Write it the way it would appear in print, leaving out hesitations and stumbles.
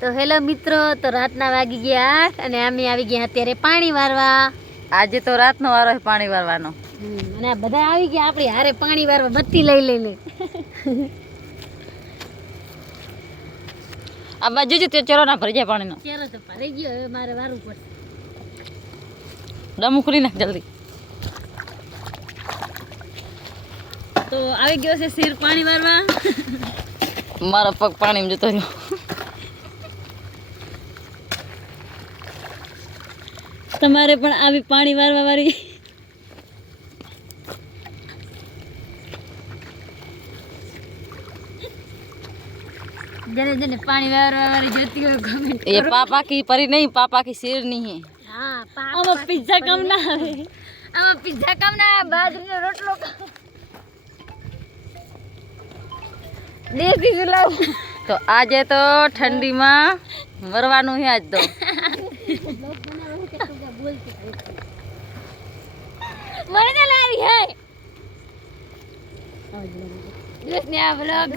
તો હેલો મિત્રો, તો રાતના વાગી ગયા 8 અને અમે આવી ગયા અત્યારે પાણી વારવા. આજે તો રાતનો વારો છે પાણી વારવાનો. અને આ બધા આવી ગયા આપણી હારે પાણી વારવા, બત્તી લઈ લઈને. આ બાજુ જ તે ચરો ના ભરી જાય પાણીનો. ચેરો તો ભરાઈ ગયો, હવે મારે વારવું પડશે. ડમુ ખુલી નાખ જલ્દી. તો આવી ગયો છે શેર પાણી વારવા. મારો પગ પાણીમાં જતો રહ્યો. તમારે પણ આવી પાણી વારવા વાળી જેને પાણી વારવા વાળી જોતી હોય કમેન્ટ ये पापा की परी नहीं, पापा की शेर नहीं है. હા આમાં પિઝા કમ ના આવે, આમાં પિઝા કમ ના આવે, બાજરીનો રોટલો દેશી ચૂલા. તો આજે તો ઠંડીમાં મરવાનું છે આજ તો. મને તો લાવી હે દિવસ ને આ વ્લોગ